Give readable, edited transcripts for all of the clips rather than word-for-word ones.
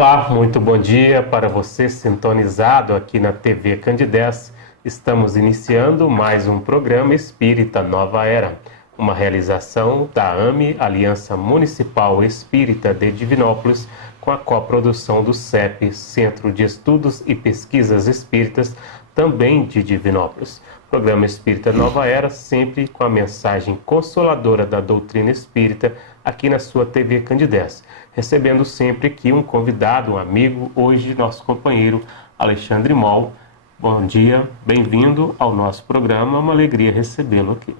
Olá, muito bom dia para você sintonizado aqui na TV Candidez. Estamos iniciando mais um programa Espírita Nova Era, uma realização da AME, Aliança Municipal Espírita de Divinópolis, com a coprodução do CEP, Centro de Estudos e Pesquisas Espíritas, também de Divinópolis. Programa Espírita Nova Era, sempre com a mensagem consoladora da doutrina espírita, aqui na sua TV Candidez. Recebendo sempre aqui um convidado, um amigo, hoje nosso companheiro Alexandre Moll. Bom dia, bem-vindo ao nosso programa, uma alegria recebê-lo aqui.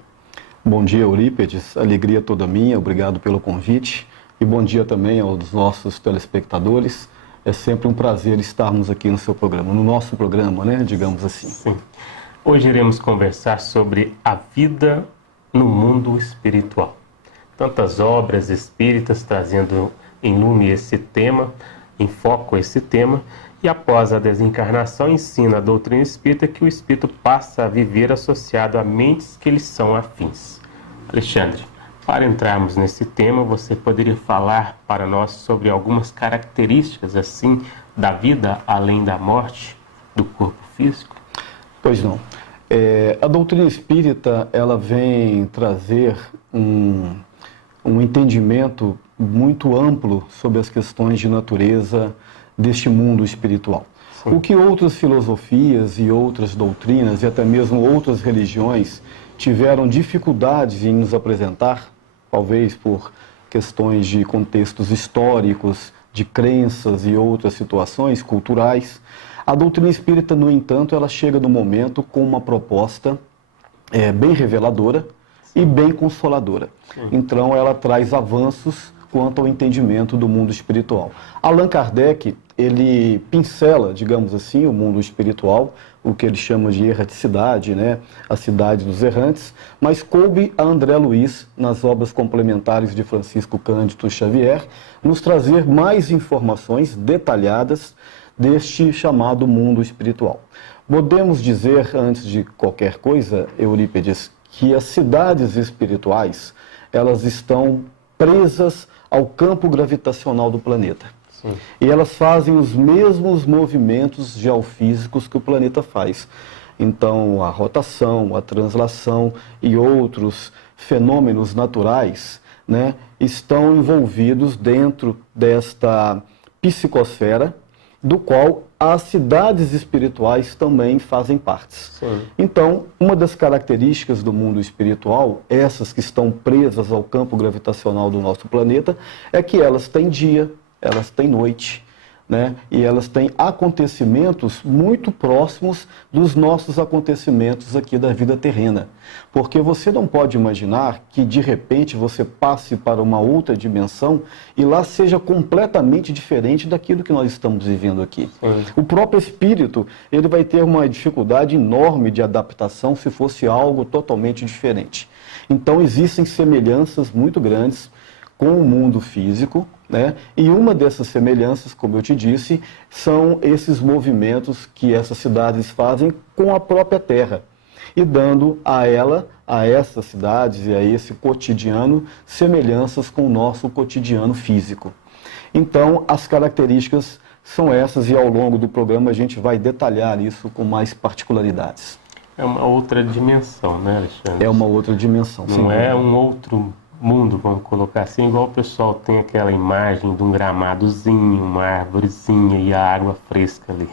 Bom dia, Eurípedes, alegria toda minha, obrigado pelo convite. E bom dia também aos nossos telespectadores. É sempre um prazer estarmos aqui no seu programa, no nosso programa, né, digamos assim. Sim. Hoje iremos conversar sobre a vida no mundo espiritual. Tantas obras espíritas trazendo em lume esse tema, em foco esse tema, e após a desencarnação ensina a doutrina espírita que o espírito passa a viver associado a mentes que lhe são afins. Alexandre, para entrarmos nesse tema, você poderia falar para nós sobre algumas características assim da vida além da morte do corpo físico? Pois não. A doutrina espírita, ela vem trazer um entendimento muito amplo sobre as questões de natureza deste mundo espiritual. Sim. O que outras filosofias e outras doutrinas e até mesmo outras religiões tiveram dificuldades em nos apresentar, talvez por questões de contextos históricos, de crenças e outras situações culturais, a doutrina espírita, no entanto, ela chega no momento com uma proposta bem reveladora e bem consoladora. Sim. Então, ela traz avanços quanto ao entendimento do mundo espiritual. Allan Kardec, ele pincela, digamos assim, o mundo espiritual, o que ele chama de erraticidade, né? A cidade dos errantes, mas coube a André Luiz, nas obras complementares de Francisco Cândido Xavier, nos trazer mais informações detalhadas deste chamado mundo espiritual. Podemos dizer, antes de qualquer coisa, Eurípedes, que as cidades espirituais, elas estão presas ao campo gravitacional do planeta. Sim. E elas fazem os mesmos movimentos geofísicos que o planeta faz. Então, a rotação, a translação e outros fenômenos naturais, né, estão envolvidos dentro desta psicosfera, do qual as cidades espirituais também fazem parte. Sim. Então, uma das características do mundo espiritual, essas que estão presas ao campo gravitacional do nosso planeta, é que elas têm dia, elas têm noite, né? E elas têm acontecimentos muito próximos dos nossos acontecimentos aqui da vida terrena. Porque você não pode imaginar que, de repente, você passe para uma outra dimensão e lá seja completamente diferente daquilo que nós estamos vivendo aqui. O próprio espírito, ele vai ter uma dificuldade enorme de adaptação se fosse algo totalmente diferente. Então, existem semelhanças muito grandes com o mundo físico, né? E uma dessas semelhanças, como eu te disse, são esses movimentos que essas cidades fazem com a própria Terra e dando a ela, a essas cidades e a esse cotidiano, semelhanças com o nosso cotidiano físico. Então, as características são essas e ao longo do programa a gente vai detalhar isso com mais particularidades. É uma outra dimensão, né, Alexandre? É uma outra dimensão. Não é um outro mundo, vamos colocar assim, igual o pessoal tem aquela imagem de um gramadozinho, uma árvorezinha e a água fresca ali.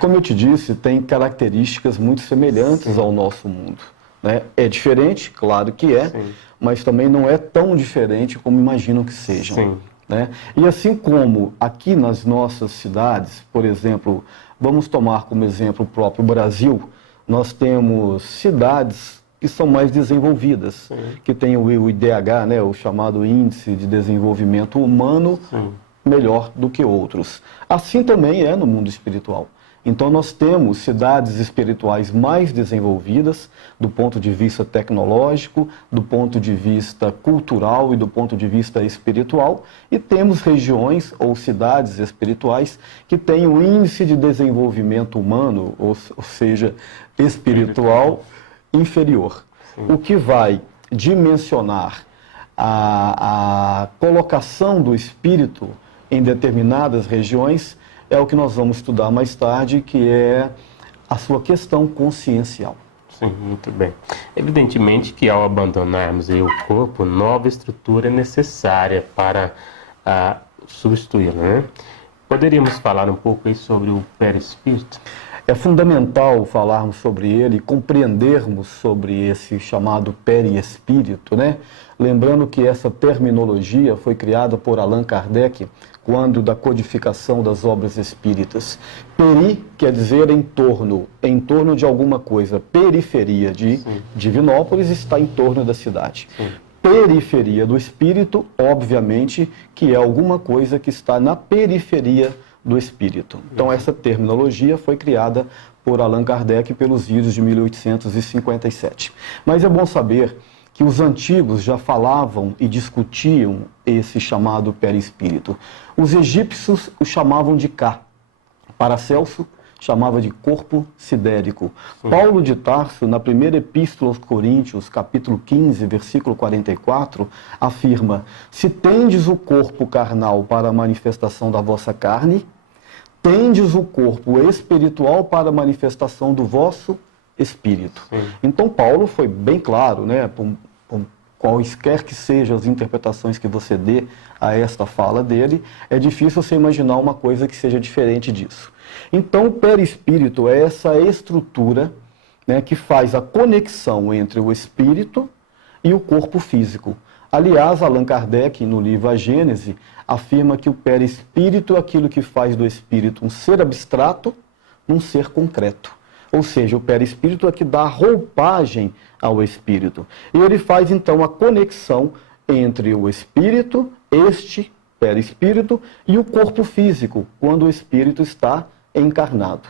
Como eu te disse, tem características muito semelhantes ao nosso mundo, né? É diferente, claro que é, sim, mas também não é tão diferente como imaginam que sejam. Sim. Né? E assim como aqui nas nossas cidades, por exemplo, vamos tomar como exemplo o próprio Brasil, nós temos cidades que são mais desenvolvidas, sim, que tem o IDH, né, o chamado Índice de Desenvolvimento Humano, sim, melhor do que outros. Assim também é no mundo espiritual. Então nós temos cidades espirituais mais desenvolvidas do ponto de vista tecnológico, do ponto de vista cultural e do ponto de vista espiritual, e temos regiões ou cidades espirituais que têm o índice de desenvolvimento humano, ou seja, espiritual, inferior. Sim. O que vai dimensionar a colocação do espírito em determinadas regiões, é o que nós vamos estudar mais tarde, que é a sua questão consciencial. Sim, muito bem. Evidentemente que ao abandonarmos aí o corpo, nova estrutura é necessária para substituí-lo, né? Poderíamos falar um pouco aí sobre o perispírito? É fundamental falarmos sobre ele, compreendermos sobre esse chamado perispírito, né? Lembrando que essa terminologia foi criada por Allan Kardec quando da codificação das obras espíritas. Peri quer dizer em torno de alguma coisa. Periferia de Divinópolis está em torno da cidade. Sim. Periferia do espírito, obviamente, que é alguma coisa que está na periferia do espírito. Então, essa terminologia foi criada por Allan Kardec pelos idos de 1857. Mas é bom saber que os antigos já falavam e discutiam esse chamado perispírito. Os egípcios o chamavam de Ka. Paracelso chamava de corpo sidérico. Paulo de Tarso, na primeira epístola aos Coríntios, capítulo 15, versículo 44, afirma: se tendes o corpo carnal para a manifestação da vossa carne, tendes o corpo espiritual para a manifestação do vosso espírito. Então Paulo foi bem claro, né? Quaisquer que sejam as interpretações que você dê a esta fala dele, é difícil você imaginar uma coisa que seja diferente disso. Então, o perispírito é essa estrutura, né, que faz a conexão entre o espírito e o corpo físico. Aliás, Allan Kardec, no livro A Gênese, afirma que o perispírito é aquilo que faz do espírito um ser abstrato, um ser concreto. Ou seja, o perispírito é que dá roupagem ao espírito. E ele faz, então, a conexão entre o espírito, este perispírito, e o corpo físico, quando o espírito está encarnado.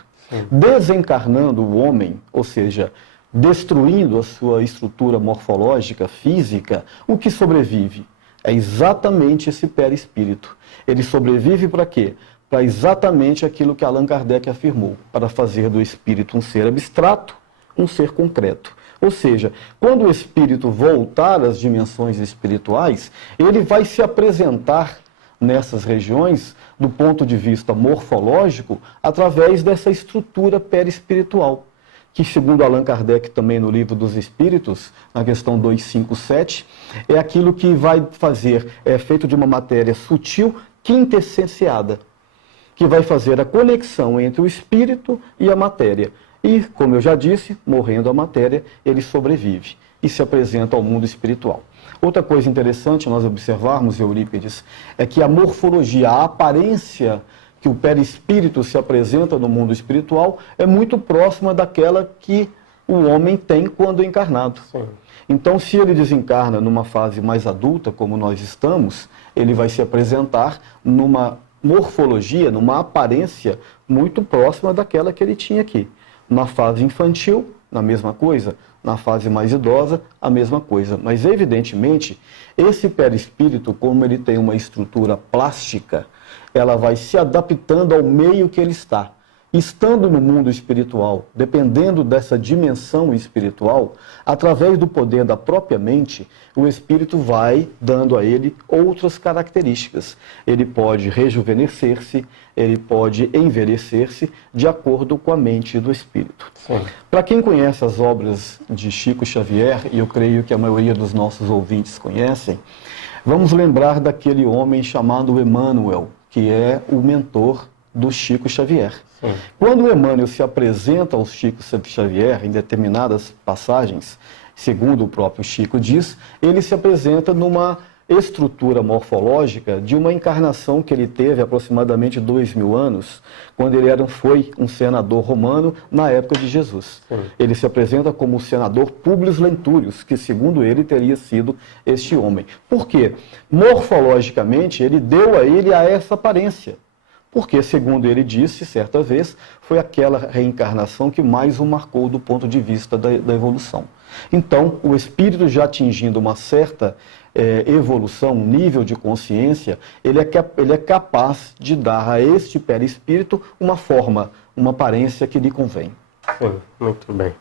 Desencarnando o homem, ou seja, destruindo a sua estrutura morfológica, física, o que sobrevive? É exatamente esse perispírito. Ele sobrevive para quê? Para exatamente aquilo que Allan Kardec afirmou, para fazer do espírito um ser abstrato, um ser concreto. Ou seja, quando o espírito voltar às dimensões espirituais, ele vai se apresentar nessas regiões, do ponto de vista morfológico, através dessa estrutura perispiritual, que, segundo Allan Kardec também no Livro dos Espíritos, na questão 257, é aquilo que vai fazer, é feito de uma matéria sutil, quintessenciada, que vai fazer a conexão entre o espírito e a matéria. E, como eu já disse, morrendo a matéria, ele sobrevive e se apresenta ao mundo espiritual. Outra coisa interessante nós observarmos, Eurípides, é que a morfologia, a aparência que o perispírito se apresenta no mundo espiritual é muito próxima daquela que o homem tem quando encarnado. Sim. Então, se ele desencarna numa fase mais adulta, como nós estamos, ele vai se apresentar numa morfologia, numa aparência muito próxima daquela que ele tinha aqui. Na fase infantil, na mesma coisa. Na fase mais idosa, a mesma coisa. Mas, evidentemente, esse perispírito, como ele tem uma estrutura plástica, ela vai se adaptando ao meio que ele está. Estando no mundo espiritual, dependendo dessa dimensão espiritual, através do poder da própria mente, o espírito vai dando a ele outras características. Ele pode rejuvenescer-se, ele pode envelhecer-se de acordo com a mente do espírito. Para quem conhece as obras de Chico Xavier, e eu creio que a maioria dos nossos ouvintes conhecem, vamos lembrar daquele homem chamado Emmanuel, que é o mentor do Chico Xavier. Quando o Emmanuel se apresenta ao Chico Xavier, em determinadas passagens, segundo o próprio Chico diz, ele se apresenta numa estrutura morfológica de uma encarnação que ele teve aproximadamente 2000 anos, quando ele foi um senador romano na época de Jesus. Ele se apresenta como o senador Públio Lentúrios, que segundo ele teria sido este homem. Por quê? Morfologicamente, ele deu a ele essa aparência. Porque, segundo ele disse, certa vez, foi aquela reencarnação que mais o marcou do ponto de vista da evolução. Então, o espírito já atingindo uma certa evolução, um nível de consciência, ele é capaz de dar a este perispírito uma forma, uma aparência que lhe convém. Sim, muito bem.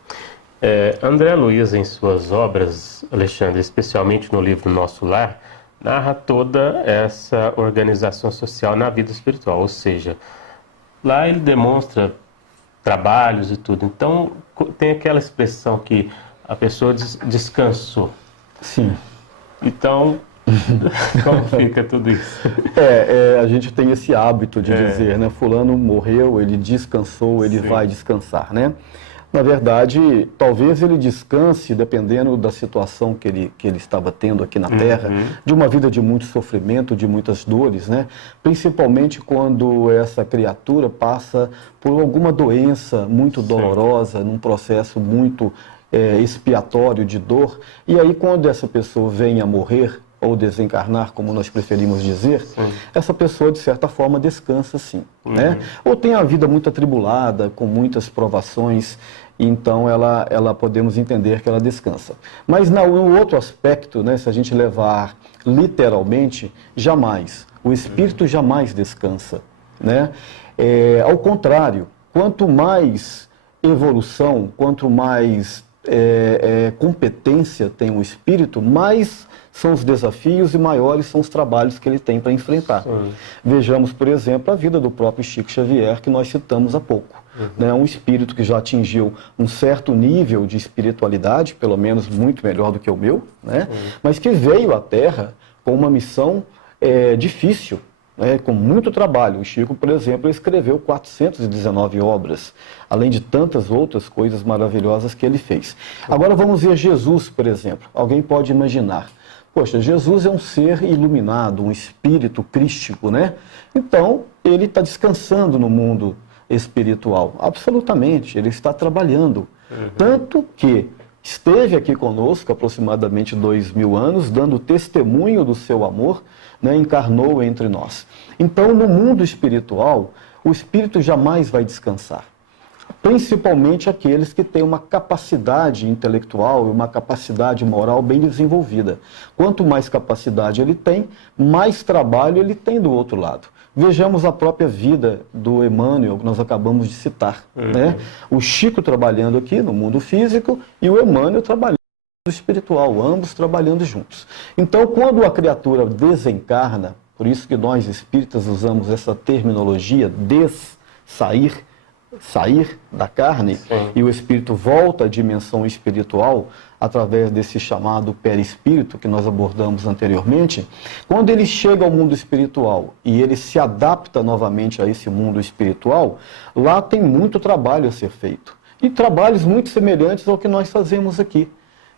André Luiz, em suas obras, Alexandre, especialmente no livro Nosso Lar, narra toda essa organização social na vida espiritual, ou seja, lá ele demonstra trabalhos e tudo. Então, tem aquela expressão que a pessoa descansou. Sim. Então, como fica tudo isso? A gente tem esse hábito de dizer, né? Fulano morreu, ele descansou, ele vai descansar, né? Na verdade, talvez ele descanse, dependendo da situação que ele estava tendo aqui na Terra, de uma vida de muito sofrimento, de muitas dores, né? Principalmente quando essa criatura passa por alguma doença muito dolorosa, num processo muito expiatório de dor. E aí, quando essa pessoa vem a morrer, ou desencarnar, como nós preferimos dizer, essa pessoa, de certa forma, descansa sim, né? Ou tem a vida muito atribulada, com muitas provações, então ela podemos entender que ela descansa. Mas no outro aspecto, né, se a gente levar literalmente, jamais. O espírito jamais descansa, né? Ao contrário, quanto mais evolução, quanto mais competência tem o espírito, mais são os desafios e maiores são os trabalhos que ele tem para enfrentar. Vejamos, por exemplo, a vida do próprio Chico Xavier, que nós citamos há pouco. Né? Um espírito que já atingiu um certo nível de espiritualidade, pelo menos muito melhor do que o meu, né? Mas que veio à Terra com uma missão difícil, com muito trabalho. O Chico, por exemplo, escreveu 419 obras, além de tantas outras coisas maravilhosas que ele fez. Agora vamos ver Jesus, por exemplo. Alguém pode imaginar, poxa, Jesus é um ser iluminado, um espírito crístico, né? Então, ele está descansando no mundo espiritual. Absolutamente, ele está trabalhando. Tanto que esteve aqui conosco aproximadamente 2000 anos, dando testemunho do seu amor, né, encarnou entre nós. Então, no mundo espiritual, o espírito jamais vai descansar. Principalmente aqueles que têm uma capacidade intelectual e uma capacidade moral bem desenvolvida. Quanto mais capacidade ele tem, mais trabalho ele tem do outro lado. Vejamos a própria vida do Emmanuel, que nós acabamos de citar. Né? O Chico trabalhando aqui no mundo físico e o Emmanuel trabalhando no espiritual, ambos trabalhando juntos. Então, quando a criatura desencarna, por isso que nós espíritas usamos essa terminologia, sair da carne, e o espírito volta à dimensão espiritual através desse chamado perispírito que nós abordamos anteriormente. Quando ele chega ao mundo espiritual e ele se adapta novamente a esse mundo espiritual, lá tem muito trabalho a ser feito. E trabalhos muito semelhantes ao que nós fazemos aqui.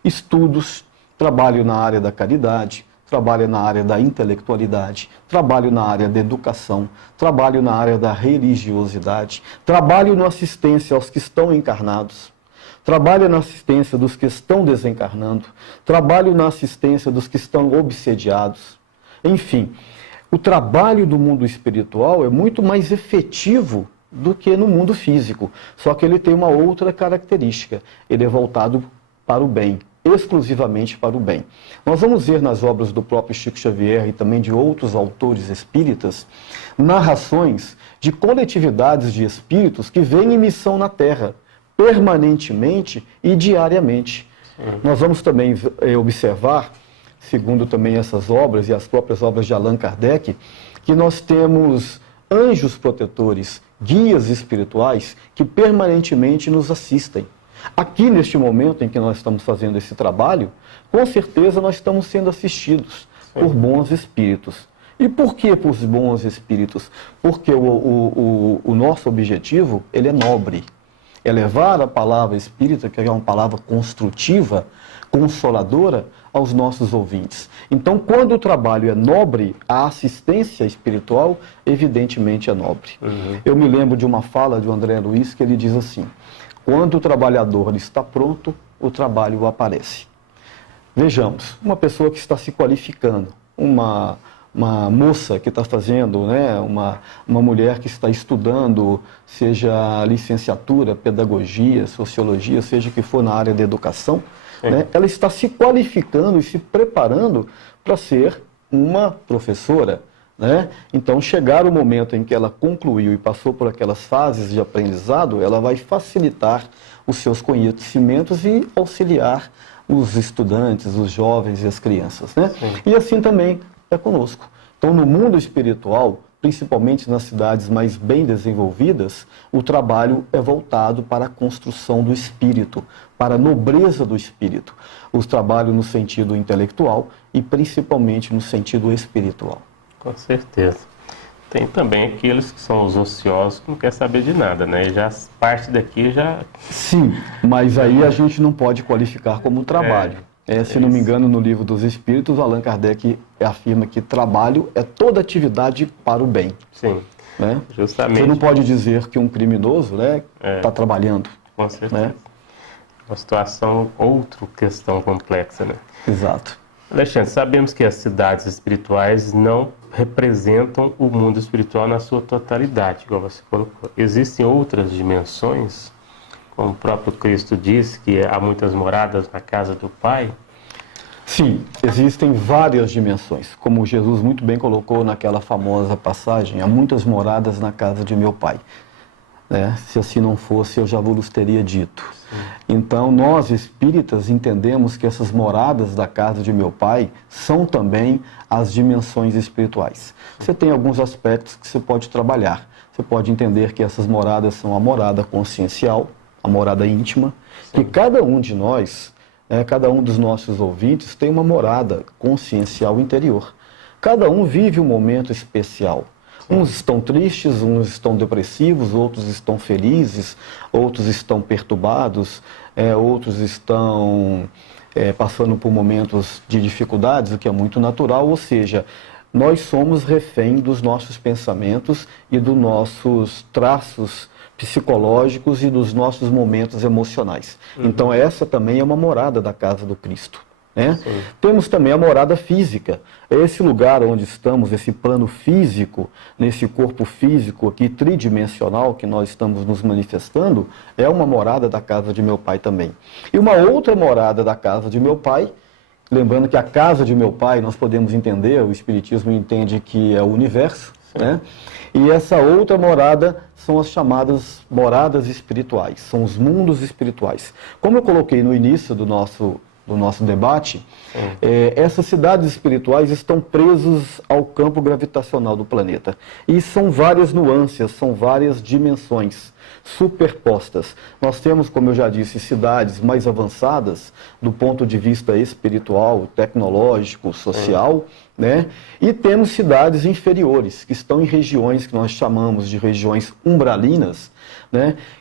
Estudos, trabalho na área da caridade, trabalho na área da intelectualidade, trabalho na área da educação, trabalho na área da religiosidade, trabalho na assistência aos que estão encarnados, trabalho na assistência dos que estão desencarnando, trabalho na assistência dos que estão obsediados. Enfim, o trabalho do mundo espiritual é muito mais efetivo do que no mundo físico, só que ele tem uma outra característica, ele é voltado para o bem, exclusivamente para o bem. Nós vamos ver nas obras do próprio Chico Xavier e também de outros autores espíritas, narrações de coletividades de espíritos que vêm em missão na Terra, permanentemente e diariamente. Nós vamos também observar, segundo também essas obras e as próprias obras de Allan Kardec, que nós temos anjos protetores, guias espirituais que permanentemente nos assistem. Aqui, neste momento em que nós estamos fazendo esse trabalho, com certeza nós estamos sendo assistidos por bons espíritos. E por que por bons espíritos? Porque o nosso objetivo, ele é nobre. É levar a palavra espírita, que é uma palavra construtiva, consoladora, aos nossos ouvintes. Então, quando o trabalho é nobre, a assistência espiritual, evidentemente, é nobre. Eu me lembro de uma fala de André Luiz, que ele diz assim: quando o trabalhador está pronto, o trabalho aparece. Vejamos, uma pessoa que está se qualificando, uma moça que está fazendo, né, uma mulher que está estudando, seja licenciatura, pedagogia, sociologia, seja que for na área da educação, né, ela está se qualificando e se preparando para ser uma professora. Né? Então, chegar o momento em que ela concluiu e passou por aquelas fases de aprendizado, ela vai facilitar os seus conhecimentos e auxiliar os estudantes, os jovens e as crianças. Né? E assim também é conosco. Então, no mundo espiritual, principalmente nas cidades mais bem desenvolvidas, o trabalho é voltado para a construção do espírito, para a nobreza do espírito. O trabalho no sentido intelectual e principalmente no sentido espiritual. Com certeza. Tem também aqueles que são os ociosos que não quer saber de nada, né? E já parte daqui já... Sim, mas aí a gente não pode qualificar como trabalho. Se não me engano, no Livro dos Espíritos, Allan Kardec afirma que trabalho é toda atividade para o bem. Sim, né? Justamente. Você não pode dizer que um criminoso está trabalhando. Com certeza. Né? Uma situação, outra questão complexa, né? Exato. Alexandre, sabemos que as cidades espirituais não representam o mundo espiritual na sua totalidade, igual você colocou. Existem outras dimensões? Como o próprio Cristo disse, que há muitas moradas na casa do Pai? Sim, existem várias dimensões. Como Jesus muito bem colocou naquela famosa passagem, há muitas moradas na casa de meu Pai. Se assim não fosse, eu já vos teria dito. Sim. Então, nós espíritas entendemos que essas moradas da casa de meu Pai são também as dimensões espirituais. Você tem alguns aspectos que você pode trabalhar. Você pode entender que essas moradas são a morada consciencial, a morada íntima, que cada um de nós, cada um dos nossos ouvintes tem uma morada consciencial interior. Cada um vive um momento especial. Uns estão tristes, uns estão depressivos, outros estão felizes, outros estão perturbados, outros estão passando por momentos de dificuldades, o que é muito natural, ou seja, nós somos refém dos nossos pensamentos e dos nossos traços psicológicos e dos nossos momentos emocionais. Então essa também é uma morada da casa do Cristo. Temos também a morada física. Esse lugar onde estamos, esse plano físico, nesse corpo físico aqui tridimensional que nós estamos nos manifestando, é uma morada da casa de meu Pai também. E uma outra morada da casa de meu Pai, lembrando que a casa de meu Pai, nós podemos entender, o Espiritismo entende que é o universo, e essa outra morada são as chamadas moradas espirituais, são os mundos espirituais. Como eu coloquei no início do nosso debate, essas cidades espirituais estão presas ao campo gravitacional do planeta. E são várias nuances, são várias dimensões superpostas. Nós temos, como eu já disse, cidades mais avançadas do ponto de vista espiritual, tecnológico, social, e temos cidades inferiores, que estão em regiões que nós chamamos de regiões umbralinas,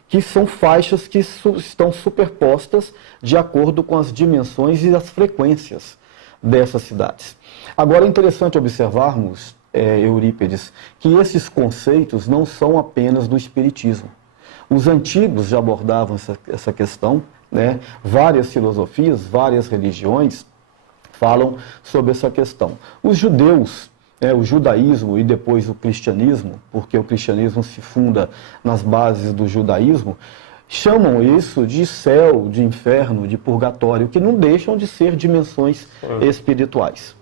que são faixas que estão superpostas de acordo com as dimensões e as frequências dessas cidades. Agora é interessante observarmos, Eurípides, que esses conceitos não são apenas do Espiritismo. Os antigos já abordavam essa questão, várias filosofias, várias religiões falam sobre essa questão. Os judeus, o judaísmo e depois o cristianismo, porque o cristianismo se funda nas bases do judaísmo, chamam isso de céu, de inferno, de purgatório, que não deixam de ser dimensões espirituais.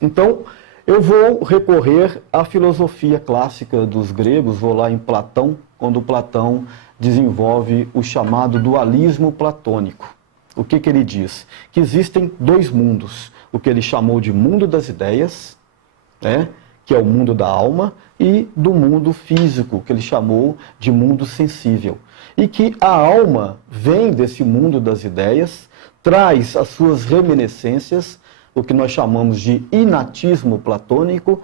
Então, eu vou recorrer à filosofia clássica dos gregos, vou lá em Platão, quando Platão desenvolve o chamado dualismo platônico. O que ele diz? Que existem dois mundos, o que ele chamou de mundo das ideias, que é o mundo da alma, e do mundo físico, que ele chamou de mundo sensível. E que a alma vem desse mundo das ideias, traz as suas reminiscências, o que nós chamamos de inatismo platônico,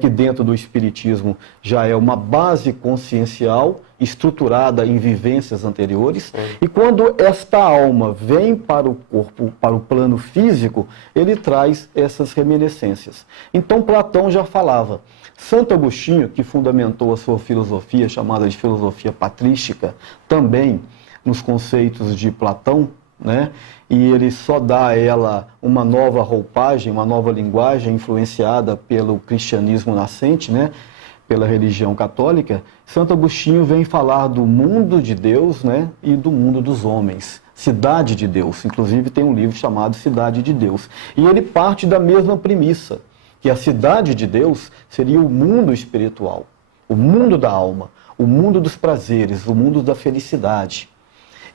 que dentro do Espiritismo já é uma base consciencial estruturada em vivências anteriores. E quando esta alma vem para o corpo, para o plano físico, ele traz essas reminiscências. Então Platão já falava. Santo Agostinho, que fundamentou a sua filosofia, chamada de filosofia patrística, também nos conceitos de Platão, e ele só dá a ela uma nova roupagem, uma nova linguagem influenciada pelo cristianismo nascente, pela religião católica. Santo Agostinho vem falar do mundo de Deus, e do mundo dos homens, cidade de Deus. Inclusive tem um livro chamado Cidade de Deus. E ele parte da mesma premissa, que a cidade de Deus seria o mundo espiritual, o mundo da alma, o mundo dos prazeres, o mundo da felicidade.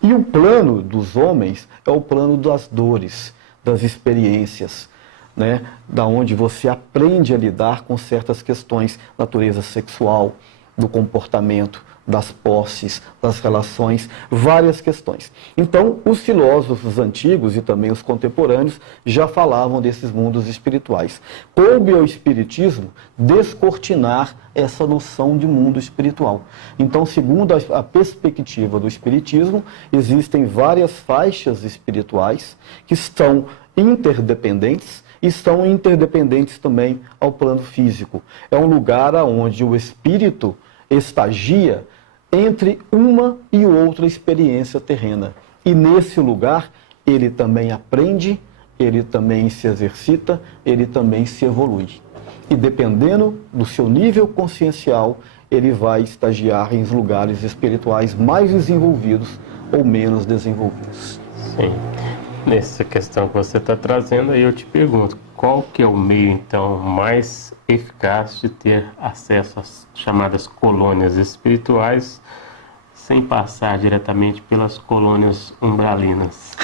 E o plano dos homens é o plano das dores, das experiências, né, da onde você aprende a lidar com certas questões, natureza sexual, do comportamento, das posses, das relações, várias questões. Então, os filósofos antigos e também os contemporâneos já falavam desses mundos espirituais. Coube ao Espiritismo descortinar essa noção de mundo espiritual. Então, segundo a perspectiva do Espiritismo, existem várias faixas espirituais que estão interdependentes e estão interdependentes também ao plano físico. É um lugar onde o espírito estagia entre uma e outra experiência terrena. E nesse lugar, ele também aprende, ele também se exercita, ele também se evolui. E dependendo do seu nível consciencial, ele vai estagiar em lugares espirituais mais desenvolvidos ou menos desenvolvidos. Sim. Nessa questão que você está trazendo, aí eu te pergunto, qual que é o meio, então, mais eficaz de ter acesso às chamadas colônias espirituais sem passar diretamente pelas colônias umbralinas?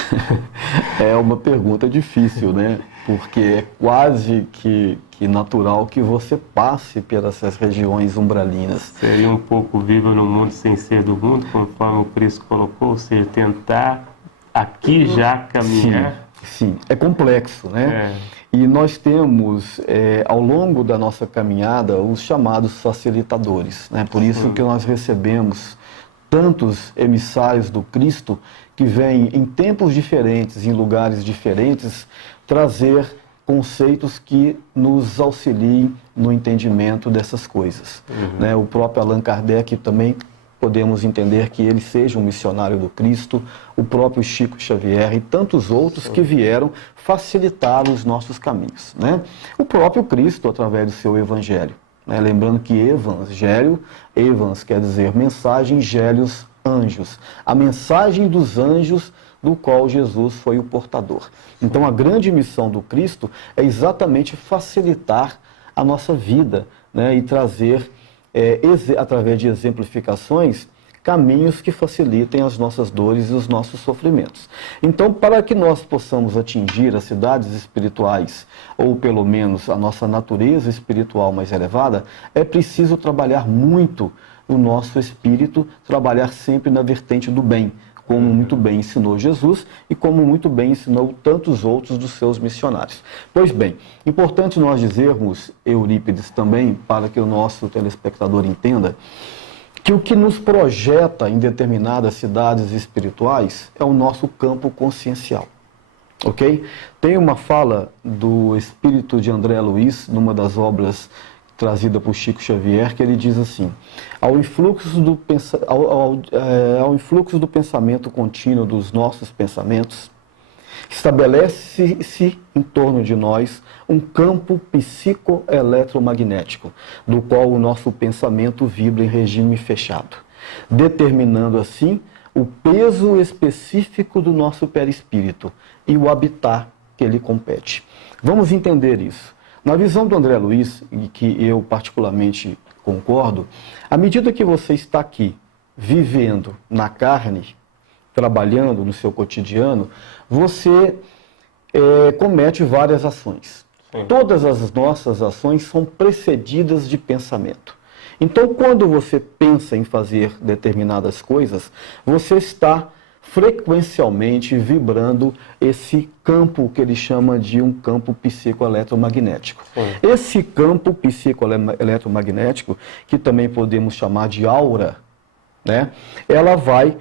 É uma pergunta difícil, né? Porque é quase que natural que você passe pelas regiões umbralinas. Seria um pouco viva no mundo sem ser do mundo, conforme o Cristo colocou, ou seja, tentar aqui já caminhar? Sim, é complexo, né? E nós temos, ao longo da nossa caminhada, os chamados facilitadores, né? Por isso que nós recebemos tantos emissários do Cristo que vêm em tempos diferentes, em lugares diferentes, trazer conceitos que nos auxiliem no entendimento dessas coisas. Né? O próprio Allan Kardec também podemos entender que ele seja um missionário do Cristo, o próprio Chico Xavier e tantos outros que vieram facilitar os nossos caminhos. Né? O próprio Cristo, através do seu Evangelho. Né? Lembrando que Evans quer dizer mensagem, gélios, anjos. A mensagem dos anjos do qual Jesus foi o portador. Então a grande missão do Cristo é exatamente facilitar a nossa vida, né? E trazer através de exemplificações, caminhos que facilitem as nossas dores e os nossos sofrimentos. Então, para que nós possamos atingir as cidades espirituais, ou pelo menos a nossa natureza espiritual mais elevada, é preciso trabalhar muito o nosso espírito, trabalhar sempre na vertente do bem, como muito bem ensinou Jesus e como muito bem ensinou tantos outros dos seus missionários. Pois bem, importante nós dizermos, Eurípides, também, para que o nosso telespectador entenda, que o que nos projeta em determinadas cidades espirituais é o nosso campo consciencial. Ok? Tem uma fala do espírito de André Luiz, numa das obras trazida por Chico Xavier, que ele diz assim: ao influxo do pensamento contínuo dos nossos pensamentos, estabelece-se em torno de nós um campo psicoeletromagnético, do qual o nosso pensamento vibra em regime fechado, determinando assim o peso específico do nosso perispírito e o habitat que lhe compete. Vamos entender isso. Na visão do André Luiz, e que eu particularmente concordo, à medida que você está aqui, vivendo na carne, trabalhando no seu cotidiano, você comete várias ações. Sim. Todas as nossas ações são precedidas de pensamento. Então, quando você pensa em fazer determinadas coisas, você está frequencialmente vibrando esse campo que ele chama de um campo psicoeletromagnético. Esse campo psicoeletromagnético, que também podemos chamar de aura, né, ela vai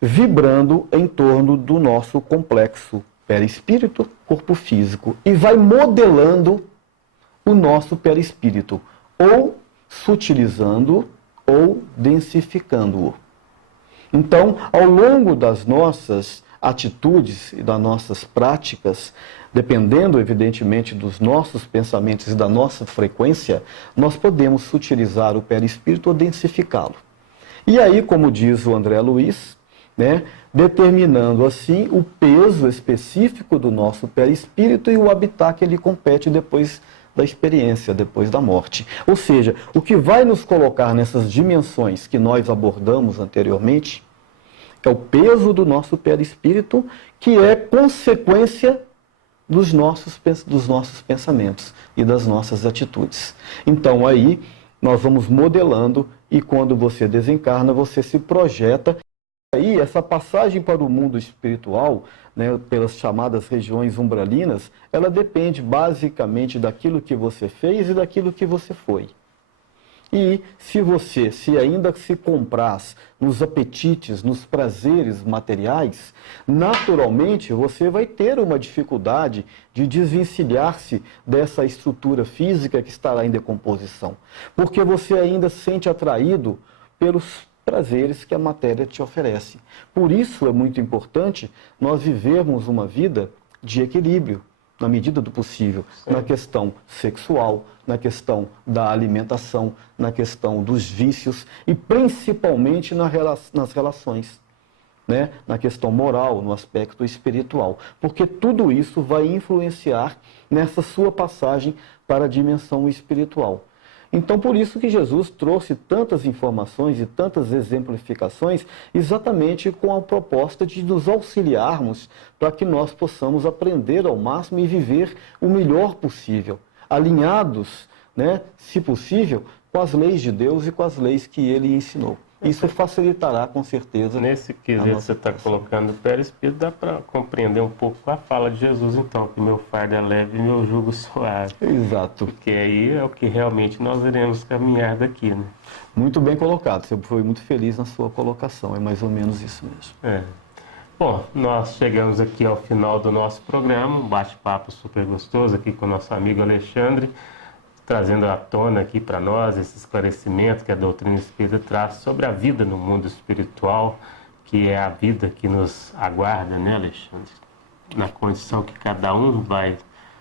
vibrando em torno do nosso complexo perispírito, corpo físico, e vai modelando o nosso perispírito, ou sutilizando ou densificando-o. Então, ao longo das nossas atitudes e das nossas práticas, dependendo, evidentemente, dos nossos pensamentos e da nossa frequência, nós podemos sutilizar o perispírito ou densificá-lo. E aí, como diz o André Luiz, né, determinando assim o peso específico do nosso perispírito e o habitat que ele compete depois da experiência, depois da morte. Ou seja, o que vai nos colocar nessas dimensões que nós abordamos anteriormente é o peso do nosso perispírito, que é consequência dos nossos pensamentos e das nossas atitudes. Então aí nós vamos modelando e quando você desencarna, você se projeta. Aí essa passagem para o mundo espiritual, né, pelas chamadas regiões umbralinas, ela depende basicamente daquilo que você fez e daquilo que você foi. E se ainda se compraz nos apetites, nos prazeres materiais, naturalmente você vai ter uma dificuldade de desvencilhar-se dessa estrutura física que estará em decomposição. Porque você ainda se sente atraído pelos prazeres que a matéria te oferece. Por isso é muito importante nós vivermos uma vida de equilíbrio, na medida do possível, na questão sexual, na questão da alimentação, na questão dos vícios e principalmente nas relações, né? Na questão moral, no aspecto espiritual, porque tudo isso vai influenciar nessa sua passagem para a dimensão espiritual. Então, por isso que Jesus trouxe tantas informações e tantas exemplificações, exatamente com a proposta de nos auxiliarmos para que nós possamos aprender ao máximo e viver o melhor possível, alinhados, né, se possível, com as leis de Deus e com as leis que Ele ensinou. Isso facilitará, com certeza. Nesse quesito que você está colocando o perispírito, dá para compreender um pouco a fala de Jesus, então, que meu fardo é leve e meu jugo suave. Exato. Porque aí é o que realmente nós iremos caminhar daqui, né? Muito bem colocado, você foi muito feliz na sua colocação, é mais ou menos isso mesmo. É. Bom, nós chegamos aqui ao final do nosso programa, um bate-papo super gostoso aqui com o nosso amigo Alexandre, trazendo à tona aqui para nós esse esclarecimento que a doutrina espírita traz sobre a vida no mundo espiritual, que é a vida que nos aguarda, né, Alexandre? Na condição que cada um vai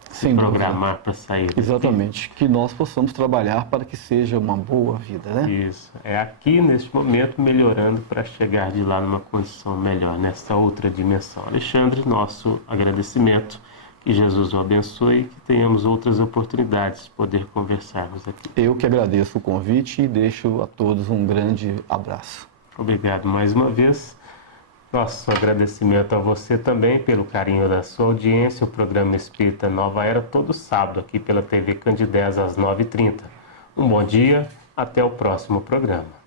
se programar para sair daqui. Exatamente, que nós possamos trabalhar para que seja uma boa vida, né? Isso, é aqui neste momento melhorando para chegar de lá numa condição melhor, nessa outra dimensão. Alexandre, nosso agradecimento. Que Jesus o abençoe e que tenhamos outras oportunidades de poder conversarmos aqui. Eu que agradeço o convite e deixo a todos um grande abraço. Obrigado mais uma vez. Nosso agradecimento a você também pelo carinho da sua audiência. O programa Espírita Nova Era, todo sábado, aqui pela TV Candidez, às 9h30. Um bom dia, até o próximo programa.